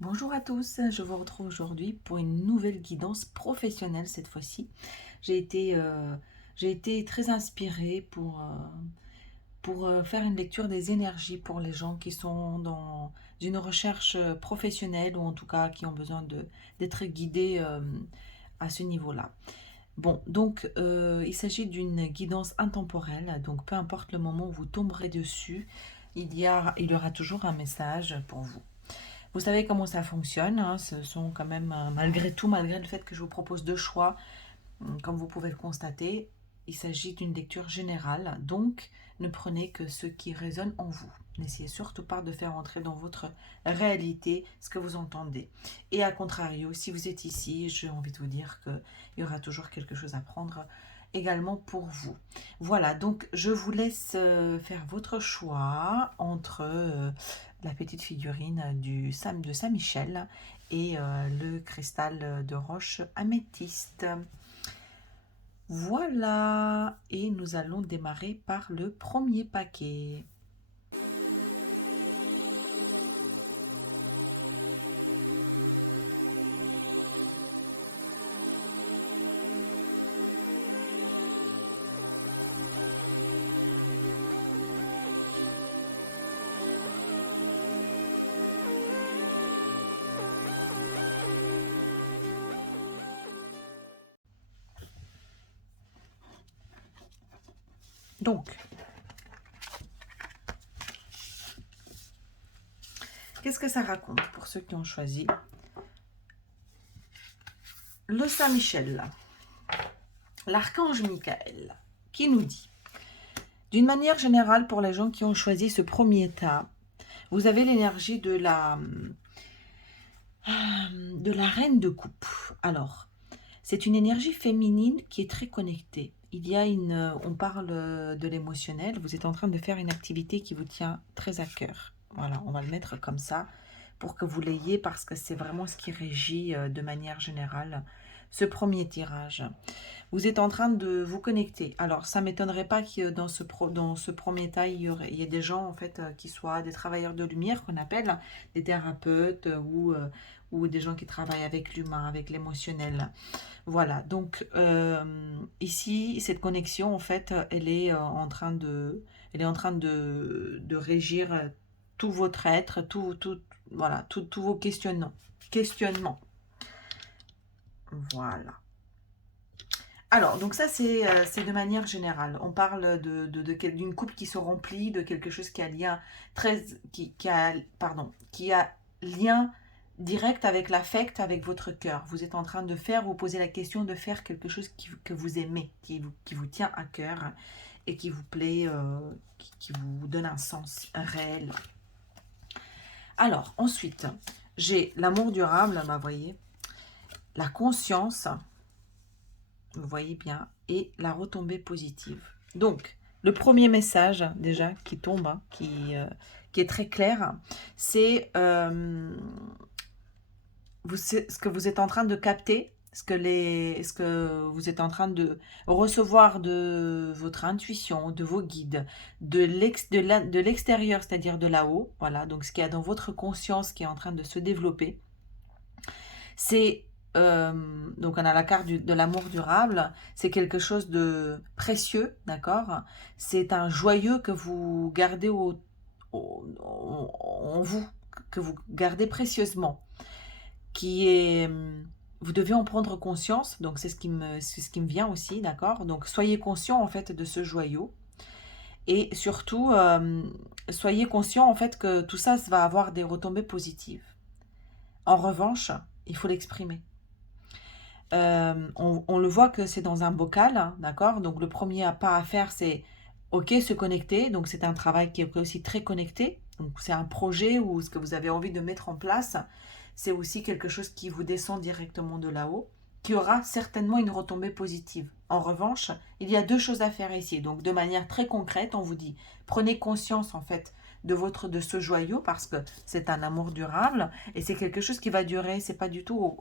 Bonjour à tous, je vous retrouve aujourd'hui pour une nouvelle guidance professionnelle cette fois-ci. J'ai été, euh, j'ai été très inspirée pour faire une lecture des énergies pour les gens qui sont dans une recherche professionnelle ou en tout cas qui ont besoin d'être guidés à ce niveau-là. Bon, donc il s'agit d'une guidance intemporelle, donc peu importe le moment où vous tomberez dessus, il y aura toujours un message pour vous. Vous savez comment ça fonctionne, hein, ce sont quand même, malgré tout, malgré le fait que je vous propose deux choix, comme vous pouvez le constater, il s'agit d'une lecture générale, donc ne prenez que ce qui résonne en vous. N'essayez surtout pas de faire entrer dans votre réalité ce que vous entendez. Et à contrario, si vous êtes ici, j'ai envie de vous dire qu'il y aura toujours quelque chose à prendre également pour vous. Voilà, donc je vous laisse faire votre choix entre la petite figurine de Saint-Michel et le cristal de roche améthyste. Voilà, et nous allons démarrer par le premier paquet. Donc, qu'est-ce que ça raconte pour ceux qui ont choisi le Saint-Michel, l'archange Michael, qui nous dit, d'une manière générale, pour les gens qui ont choisi ce premier état, vous avez l'énergie de la reine de coupe. Alors, c'est une énergie féminine qui est très connectée. On parle de l'émotionnel. Vous êtes en train de faire une activité qui vous tient très à cœur. Voilà, on va le mettre comme ça pour que vous l'ayez parce que c'est vraiment ce qui régit de manière générale ce premier tirage. Vous êtes en train de vous connecter. Alors, ça ne m'étonnerait pas que dans ce premier tas, il y ait des gens en fait qui soient des travailleurs de lumière qu'on appelle des thérapeutes ou des gens qui travaillent avec l'humain, avec l'émotionnel. Voilà, donc ici, cette connexion, en fait, elle est en train de régir tout votre être, voilà, tous vos questionnements. Voilà. Alors, donc ça, c'est de manière générale. On parle d'une coupe qui se remplit, de quelque chose qui a lien qui a lien direct avec l'affect, avec votre cœur. Vous êtes en train de faire, vous posez la question de faire quelque chose que vous aimez, qui vous tient à cœur et qui vous plaît, qui vous donne un sens réel. Alors, ensuite, j'ai l'amour durable, vous voyez, la conscience, vous voyez bien, et la retombée positive. Donc, le premier message déjà qui tombe, hein, qui est très clair, c'est ce que vous êtes en train de capter, ce que vous êtes en train de recevoir de votre intuition, de vos guides, de l'extérieur, c'est-à-dire de là-haut, voilà, donc ce qu'il y a dans votre conscience qui est en train de se développer. C'est donc on a la carte de l'amour durable, c'est quelque chose de précieux, d'accord? C'est un joyeux que vous gardez en vous, que vous gardez précieusement, qui est vous devez en prendre conscience, donc c'est ce qui me vient aussi, d'accord? Donc soyez conscient en fait de ce joyau et surtout soyez conscient en fait que tout ça va avoir des retombées positives. En revanche, il faut l'exprimer. On le voit que c'est dans un bocal, hein, d'accord? Donc le premier pas à faire, c'est OK, se connecter. Donc c'est un travail qui est aussi très connecté. Donc c'est un projet ou ce que vous avez envie de mettre en place. C'est aussi quelque chose qui vous descend directement de là-haut, qui aura certainement une retombée positive. En revanche, il y a deux choses à faire ici. Donc de manière très concrète, on vous dit, prenez conscience en fait de ce joyau parce que c'est un amour durable et c'est quelque chose qui va durer. C'est pas du tout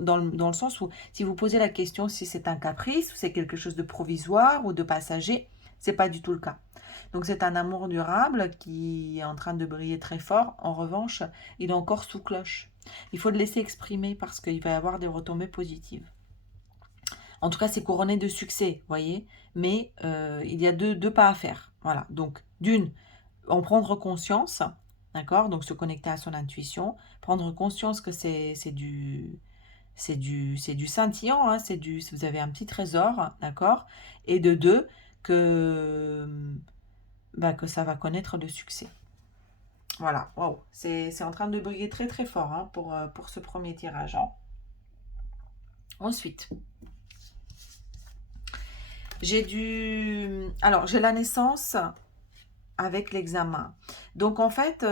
dans le sens où si vous posez la question si c'est un caprice ou c'est quelque chose de provisoire ou de passager, c'est pas du tout le cas. Donc c'est un amour durable qui est en train de briller très fort. En revanche, il est encore sous cloche. Il faut le laisser exprimer parce qu'il va y avoir des retombées positives. En tout cas, c'est couronné de succès, vous voyez. Mais il y a deux pas à faire. Voilà. Donc, d'une, en prendre conscience, d'accord? Donc, se connecter à son intuition, prendre conscience que c'est du scintillant, hein, vous avez un petit trésor, d'accord? Et de deux, que ça va connaître le succès. Voilà, wow. C'est en train de briller très très fort, hein, pour ce premier tirage, hein. Ensuite, j'ai la naissance avec l'examen. Donc en fait,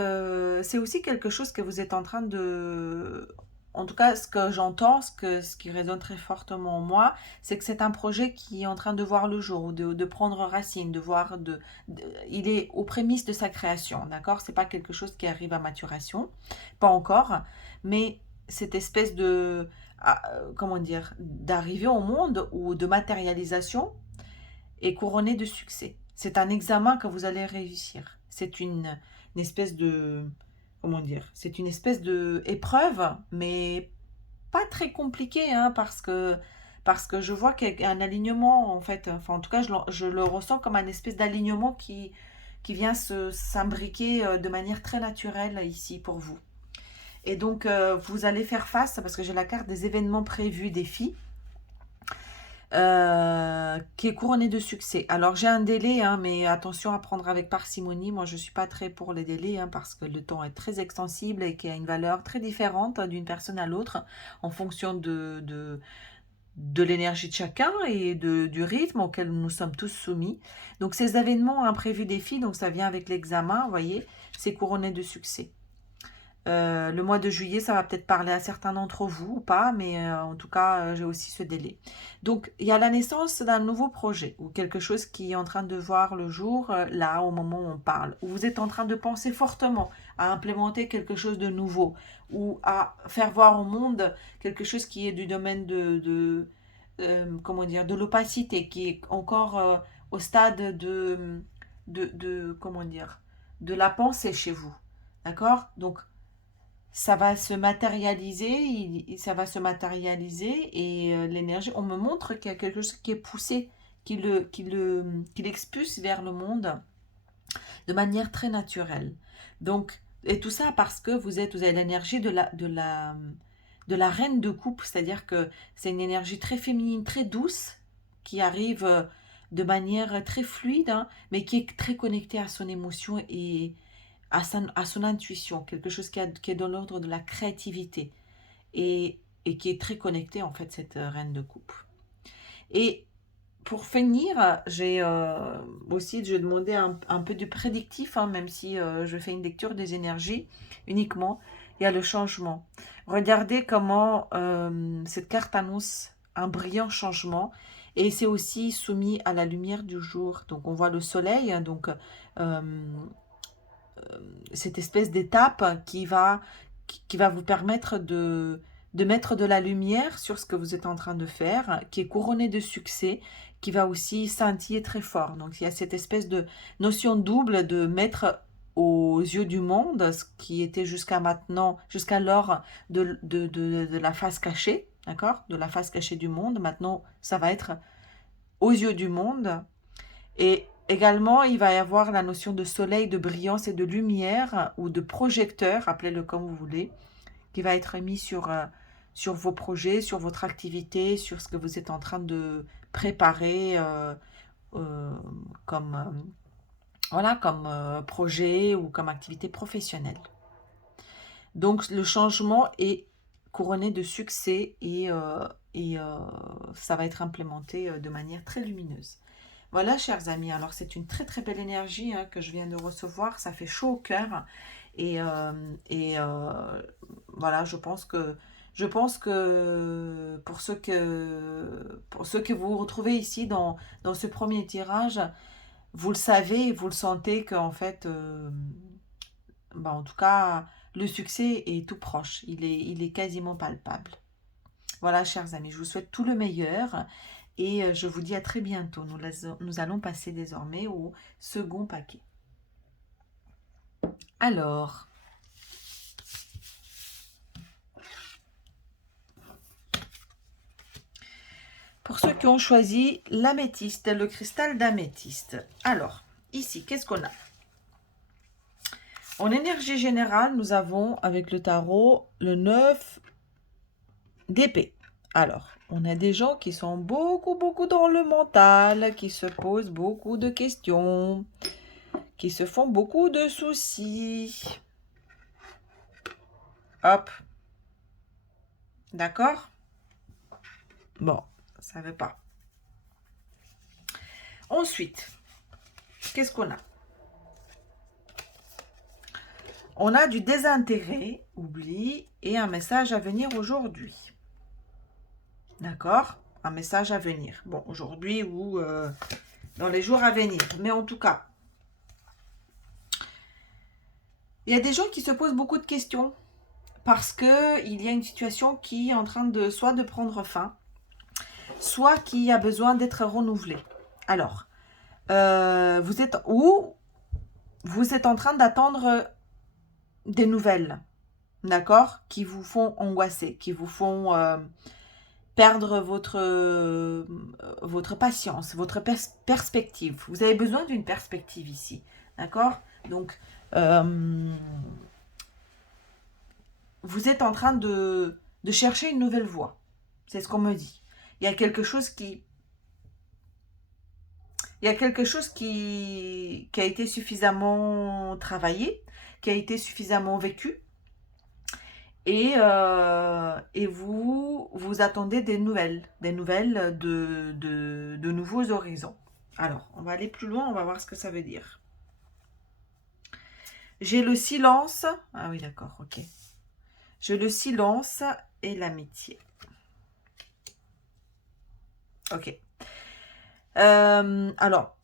c'est aussi quelque chose que vous êtes en train de... En tout cas, ce que j'entends, ce qui résonne très fortement en moi, c'est que c'est un projet qui est en train de voir le jour, ou de prendre racine, il est aux prémices de sa création, d'accord? C'est pas quelque chose qui arrive à maturation, pas encore, mais cette espèce comment dire, d'arrivée au monde ou de matérialisation est couronné de succès. C'est un examen que vous allez réussir. C'est une espèce de... Comment dire? C'est une espèce de épreuve, mais pas très compliquée, hein, parce que je vois qu'il y a un alignement, en fait. Enfin, en tout cas, je le ressens comme un espèce d'alignement qui vient s'imbriquer de manière très naturelle ici pour vous. Et donc, vous allez faire face, parce que j'ai la carte des événements prévus, défis, qui est couronné de succès. Alors j'ai un délai, hein, mais attention à prendre avec parcimonie. Moi, je ne suis pas très pour les délais, hein, parce que le temps est très extensible et qu'il y a une valeur très différente d'une personne à l'autre en fonction de l'énergie de chacun et du rythme auquel nous sommes tous soumis. Donc ces événements imprévus, défis, donc ça vient avec l'examen, vous voyez, c'est couronné de succès. Le mois de juillet, ça va peut-être parler à certains d'entre vous ou pas, mais en tout cas, j'ai aussi ce délai. Donc, il y a la naissance d'un nouveau projet ou quelque chose qui est en train de voir le jour là, au moment où on parle. Où vous êtes en train de penser fortement à implémenter quelque chose de nouveau ou à faire voir au monde quelque chose qui est du domaine comment dire, de l'opacité, qui est encore au stade comment dire, de la pensée chez vous. D'accord? Donc, ça va se matérialiser, ça va se matérialiser et l'énergie, on me montre qu'il y a quelque chose qui est poussé, qui l'expulse vers le monde de manière très naturelle. Donc, et tout ça parce que vous avez l'énergie de la reine de coupe, c'est-à-dire que c'est une énergie très féminine, très douce, qui arrive de manière très fluide, hein, mais qui est très connectée à son émotion et à son intuition, quelque chose qui est dans l'ordre de la créativité et qui est très connecté en fait, cette reine de coupe. Et pour finir, je vais demander un peu du prédictif, hein, même si je fais une lecture des énergies uniquement. Il y a le changement. Regardez comment cette carte annonce un brillant changement et c'est aussi soumis à la lumière du jour. Donc on voit le soleil, hein, donc euh, cette espèce d'étape qui va vous permettre de mettre de la lumière sur ce que vous êtes en train de faire, qui est couronné de succès, qui va aussi scintiller très fort. Donc il y a cette espèce de notion double de mettre aux yeux du monde ce qui était jusqu'alors de la face cachée, d'accord? De la face cachée du monde. Maintenant, ça va être aux yeux du monde. Et également, il va y avoir la notion de soleil, de brillance et de lumière, ou de projecteur, appelez-le comme vous voulez, qui va être mis sur vos projets, sur votre activité, sur ce que vous êtes en train de préparer euh, comme, voilà, comme projet ou comme activité professionnelle. Donc, le changement est couronné de succès et ça va être implémenté de manière très lumineuse. Voilà, chers amis, alors c'est une très très belle énergie, hein, que je viens de recevoir, ça fait chaud au cœur et voilà, je pense que pour ceux que vous retrouvez ici dans ce premier tirage, vous le savez et vous le sentez qu'en fait, en tout cas, le succès est tout proche, il est quasiment palpable. Voilà, chers amis, je vous souhaite tout le meilleur et je vous dis à très bientôt. Nous allons passer désormais au second paquet. Alors, Pour ceux qui ont choisi l'améthyste, le cristal d'améthyste. Alors, ici, qu'est-ce qu'on a? En énergie générale, nous avons, avec le tarot, le 9 d'épée. Alors, on a des gens qui sont beaucoup dans le mental, qui se posent beaucoup de questions, qui se font beaucoup de soucis. Hop. D'accord? Bon, ça ne veut pas. Ensuite, qu'est-ce qu'on a? On a du désintérêt, oubli, et un message à venir aujourd'hui. D'accord? Un message à venir. Bon, aujourd'hui ou dans les jours à venir. Mais en tout cas, il y a des gens qui se posent beaucoup de questions parce qu'il y a une situation qui est en train de soit de prendre fin, soit qui a besoin d'être renouvelée. Alors, vous êtes où? Vous êtes en train d'attendre des nouvelles, d'accord? Qui vous font angoisser, qui vous font perdre votre patience, votre perspective. Vous avez besoin d'une perspective ici, d'accord? Donc, vous êtes en train de chercher une nouvelle voie. C'est ce qu'on me dit. Il y a quelque chose qui... Il y a quelque chose qui a été suffisamment travaillé, qui a été suffisamment vécu. Et vous attendez des nouvelles de nouveaux horizons. Alors, on va aller plus loin, on va voir ce que ça veut dire. J'ai le silence. Ah oui, d'accord, ok. J'ai le silence et l'amitié. Ok. Alors,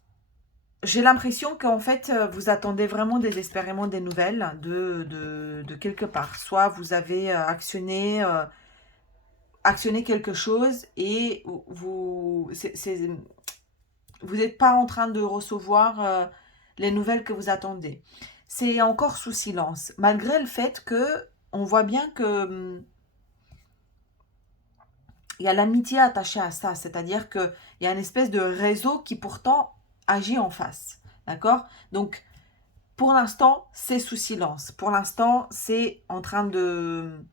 j'ai l'impression qu'en fait, vous attendez vraiment désespérément des nouvelles de quelque part. Soit vous avez actionné quelque chose et vous n'êtes pas en train de recevoir les nouvelles que vous attendez. C'est encore sous silence, malgré le fait que on voit bien que il y a l'amitié attachée à ça, c'est-à-dire qu'il y a une espèce de réseau qui pourtant agit en face. D'accord? Donc, pour l'instant, c'est sous silence. Pour l'instant, c'est en train de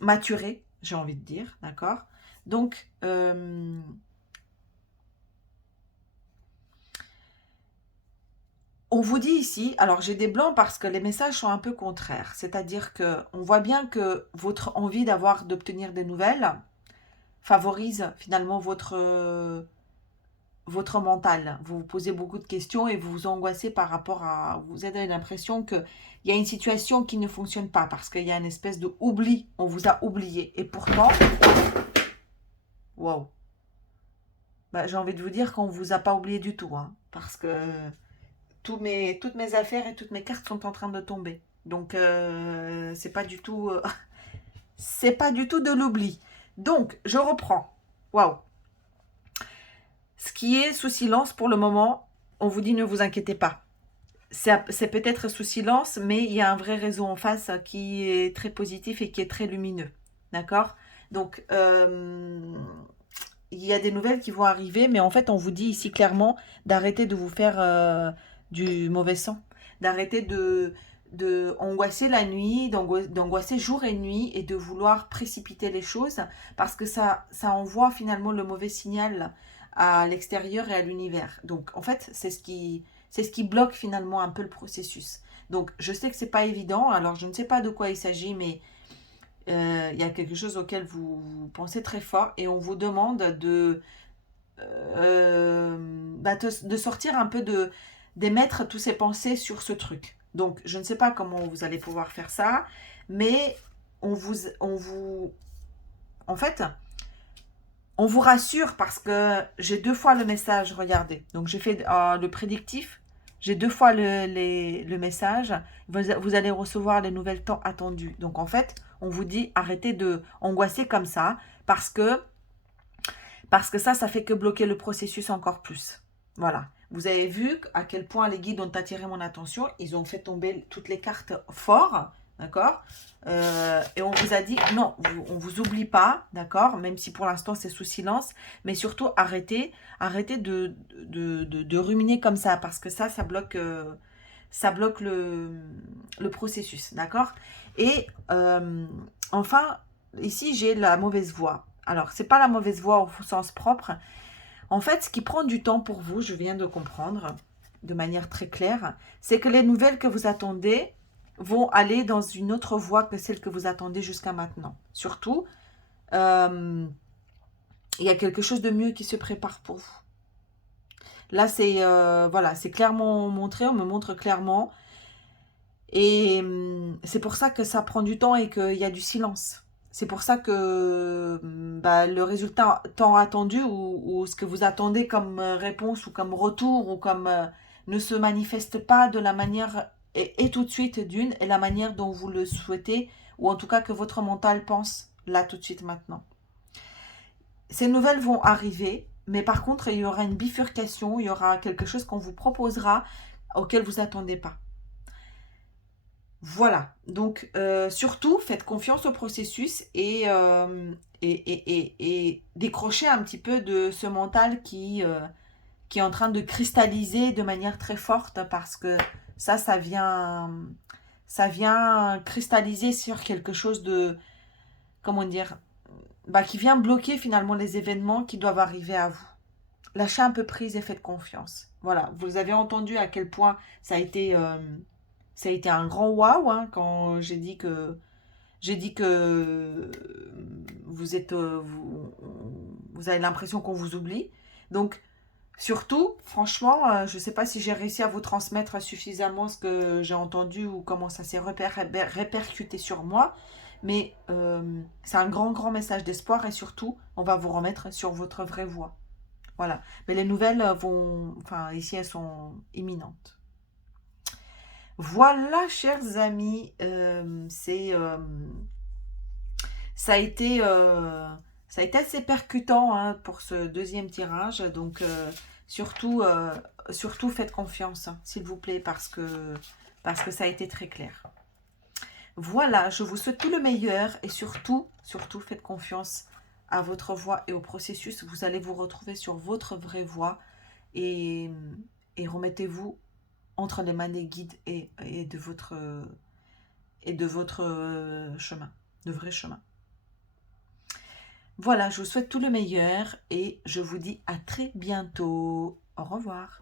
maturer, j'ai envie de dire, d'accord? Donc, on vous dit ici, alors j'ai des blancs parce que les messages sont un peu contraires, c'est-à-dire que on voit bien que votre envie d'obtenir des nouvelles favorise finalement votre mental. Vous vous posez beaucoup de questions et vous vous angoissez par rapport à... Vous avez l'impression qu'il y a une situation qui ne fonctionne pas parce qu'il y a une espèce de oubli. On vous a oublié. Et pourtant... Waouh. Bah, j'ai envie de vous dire qu'on ne vous a pas oublié du tout. Hein, parce que toutes mes affaires et toutes mes cartes sont en train de tomber. Donc, c'est pas du tout... c'est pas du tout de l'oubli. Donc, je reprends. Waouh. Ce qui est sous silence pour le moment, on vous dit ne vous inquiétez pas. C'est peut-être sous silence, mais il y a un vrai réseau en face qui est très positif et qui est très lumineux. D'accord? Donc, il y a des nouvelles qui vont arriver, mais en fait, on vous dit ici clairement d'arrêter de vous faire du mauvais sang, d'arrêter de angoisser la nuit, d'angoisser jour et nuit et de vouloir précipiter les choses parce que ça envoie finalement le mauvais signal à l'extérieur et à l'univers. Donc en fait, c'est ce qui bloque finalement un peu le processus. Donc je sais que c'est pas évident, alors je ne sais pas de quoi il s'agit, mais il y a quelque chose auquel vous pensez très fort et on vous demande de sortir un peu d'émettre tous ces pensées sur ce truc. Donc, je ne sais pas comment vous allez pouvoir faire ça, mais en fait, on vous rassure parce que j'ai 2 fois le message, regardez. Donc, j'ai fait le prédictif, j'ai 2 fois le message. Vous allez recevoir les nouvelles temps attendues. Donc, en fait, on vous dit arrêtez de angoisser comme ça parce que ça fait que bloquer le processus encore plus. Voilà. Vous avez vu à quel point les guides ont attiré mon attention. Ils ont fait tomber toutes les cartes fort. d'accord? Et on vous a dit, non, on vous oublie pas, d'accord? Même si pour l'instant c'est sous silence, mais surtout arrêtez de ruminer comme ça, parce que ça bloque le processus, d'accord? Et enfin, ici j'ai la mauvaise voix. Alors, c'est pas la mauvaise voix au sens propre. En fait, ce qui prend du temps pour vous, je viens de comprendre de manière très claire, c'est que les nouvelles que vous attendez vont aller dans une autre voie que celle que vous attendez jusqu'à maintenant. Surtout, euh, il y a quelque chose de mieux qui se prépare pour vous. Là, c'est voilà, c'est clairement montré, on me montre clairement. Et c'est pour ça que ça prend du temps et qu'il y a du silence. C'est pour ça que bah, le résultat tant attendu ou ce que vous attendez comme réponse ou comme retour ou comme ne se manifeste pas de la manière et tout de suite d'une et la manière dont vous le souhaitez ou en tout cas que votre mental pense là tout de suite maintenant. Ces nouvelles vont arriver, mais par contre il y aura une bifurcation, il y aura quelque chose qu'on vous proposera auquel vous attendez pas. Voilà, donc surtout faites confiance au processus et décrochez un petit peu de ce mental qui est en train de cristalliser de manière très forte parce que ça vient cristalliser sur quelque chose de, comment dire, bah, qui vient bloquer finalement les événements qui doivent arriver à vous. Lâchez un peu prise et faites confiance. Voilà, vous avez entendu à quel point ça a été un grand waouh hein, quand j'ai dit que vous êtes vous avez l'impression qu'on vous oublie. Donc surtout, franchement, je ne sais pas si j'ai réussi à vous transmettre suffisamment ce que j'ai entendu ou comment ça s'est répercuté sur moi. Mais c'est un grand, grand message d'espoir et surtout, on va vous remettre sur votre vraie voie. Voilà. Mais les nouvelles vont, enfin, ici, elles sont imminentes. Voilà, chers amis, ça a été, euh, ça a été assez percutant hein, pour ce deuxième tirage. Donc, surtout, surtout faites confiance, hein, s'il vous plaît, parce que ça a été très clair. Voilà, je vous souhaite tout le meilleur et surtout, surtout faites confiance à votre voix et au processus. Vous allez vous retrouver sur votre vraie voix et, et remettez-vous entre les mains des guides et de votre chemin, de vrai chemin. Voilà, je vous souhaite tout le meilleur et je vous dis à très bientôt. Au revoir.